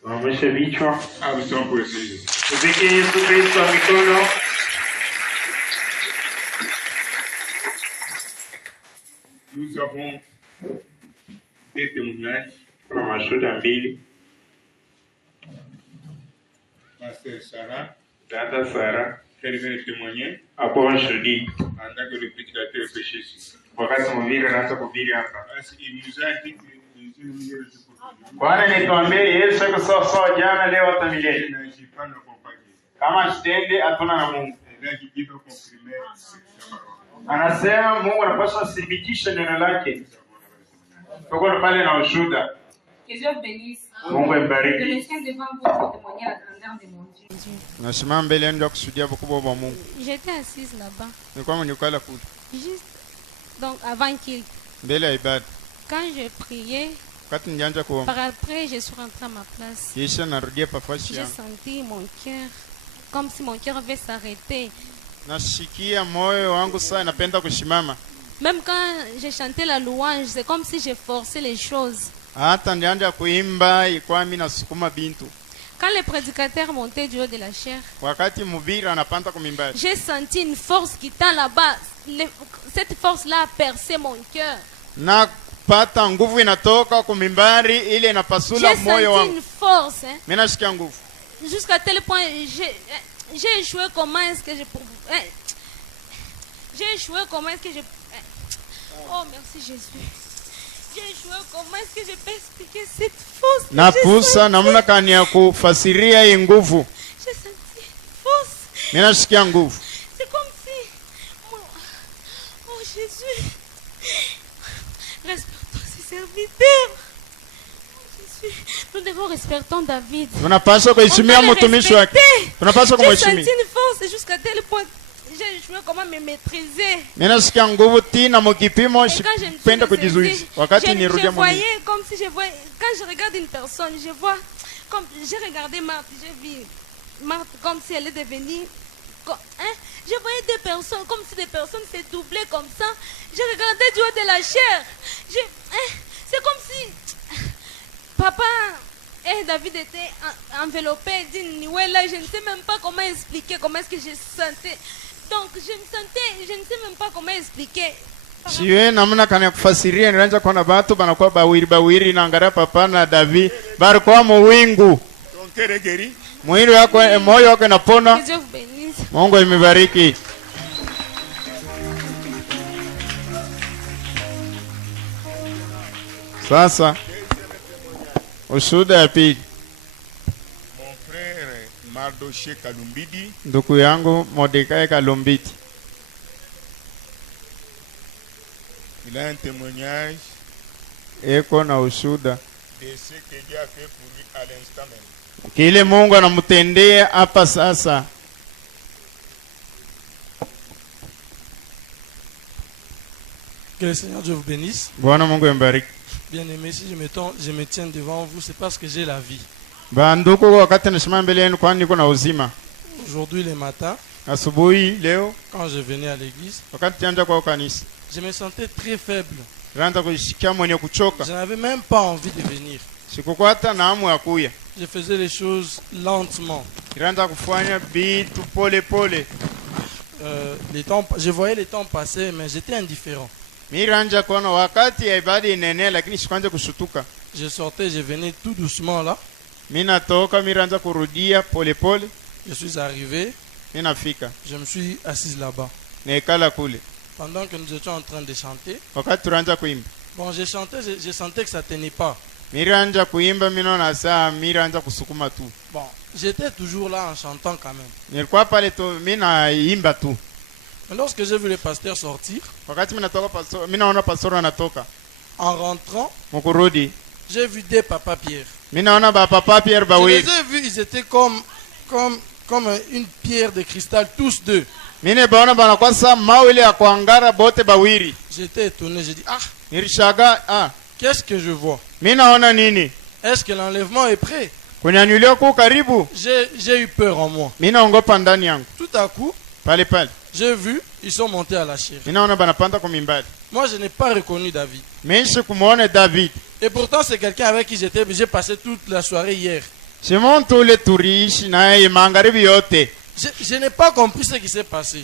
Wameshe vichwa. Tupige Yesu Kristo mikono. Nous avons des témoignages. Kuna mashuhuda mbili. Ma sœur Sarah, Dada Sara elle vient de témoigner. hapo washuhudi. En tant que le prédicateur péché ici. Wakati mhubiri anaanza kuhubiri hapa. Il nous a dit que Jésus nous dit Bwana nituambie Yesu yuko sawa sawa jana leo hata milele. Kama sitende hatuna na Mungu. Anasema Mungu anapaswa kuthibitisha neno lake. Tuko pale na ushuhuda. Mungu ambariki. Nasimama mbele yenu kusudia ukubwa wa Mungu. J'étais assise là-bas. Ni kama nikala kule. Juste donc avant qu'il mbele ya ibada. Quand je priais, Par après, je suis rentrée à ma place. J'ai senti mon cœur, comme si mon cœur avait s'arrêter. Même quand j'ai chanté la louange, c'est comme si j'ai forcé les choses. Quand le prédicateur montait du haut de la chair, j'ai senti une force qui tend là-bas. Cette force-là a percé mon cœur. J'ai senti une force. Jusqu'à tel point, j'ai échoué. Comment est-ce que je... J'ai échoué. Comment est-ce que je... Oh, merci Jésus. J'ai échoué. Comment est-ce que je peux expliquer cette force? J'ai senti force. C'est comme si... Oh Jésus. Respectons ses serviteurs. Oh, Jésus. Nous devons respecter David. On doit le respecter. J'ai senti une force jusqu'à tel point. J'ai joué comment me maîtriser. Et quand je voyais comme si je voyais, quand je regarde une personne, je vois comme j'ai regardé Marthe, j'ai vu Marthe comme si elle est devenue. Je voyais des personnes comme si des personnes se doublaient comme ça. Je regardais du haut de la chair. C'est comme si papa et David étaient enveloppés d'une nuée là. Je ne sais même pas comment expliquer comment est-ce que je sentais. Donc je ne sais même pas comment expliquer. Siwe namna kana kufasiria nilanja kuona watu banakuwa bawiri naangalia papa na David barikuwa muwingu. Mwili wako moyo wako napona. Mungu imebariki. Sasa ushuhuda ya pili. Ndugu yangu Mordekai Kalumbiti. Il a un témoignage eko na ushuda de ce que Dieu a fait pour lui à l'instant même. Kile Mungu anamtendea hapa sasa. Que le Seigneur Dieu vous bénisse. Bwana Mungu ambariki. Bien aimé, si je me tiens devant vous, c'est parce que j'ai la vie. Banduku wakati nasimama mbele yenu kwani niko na uzima. Aujourd'hui le matin, asubuhi leo, quand je venais à l'église, wakati tianja kwa kanisa, je me sentais très faible. Je n'avais même pas envie de venir. Je faisais les choses lentement. Je voyais les temps passer, mais j'étais indifférent. Je sortais, je venais tout doucement là. Je suis arrivé. Je me suis assis là-bas. Pendant que nous étions en train de chanter, bon, je chantais, je sentais que ça tenait pas. Bon, j'étais toujours là en chantant quand même. Mais lorsque j'ai vu le pasteur sortir, en rentrant, j'ai vu des papas Pierre. Je les ai vus, ils étaient comme une pierre de cristal, tous deux. J'étais étonné, j'ai dit, qu'est-ce que je vois? Est-ce que l'enlèvement est prêt? J'ai eu peur en moi. Tout à coup, j'ai vu, ils sont montés à la chair. Moi, je n'ai pas reconnu David. Et pourtant, c'est quelqu'un avec qui j'ai passé toute la soirée hier. Je n'ai pas compris ce qui s'est passé.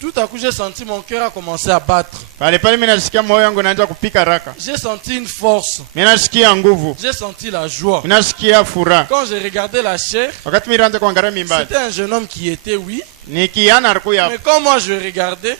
Tout à coup, j'ai senti mon cœur a commencé à battre. J'ai senti une force. J'ai senti la joie. Quand j'ai regardé la chair, c'était un jeune homme qui était, oui. Mais quand moi je regardais,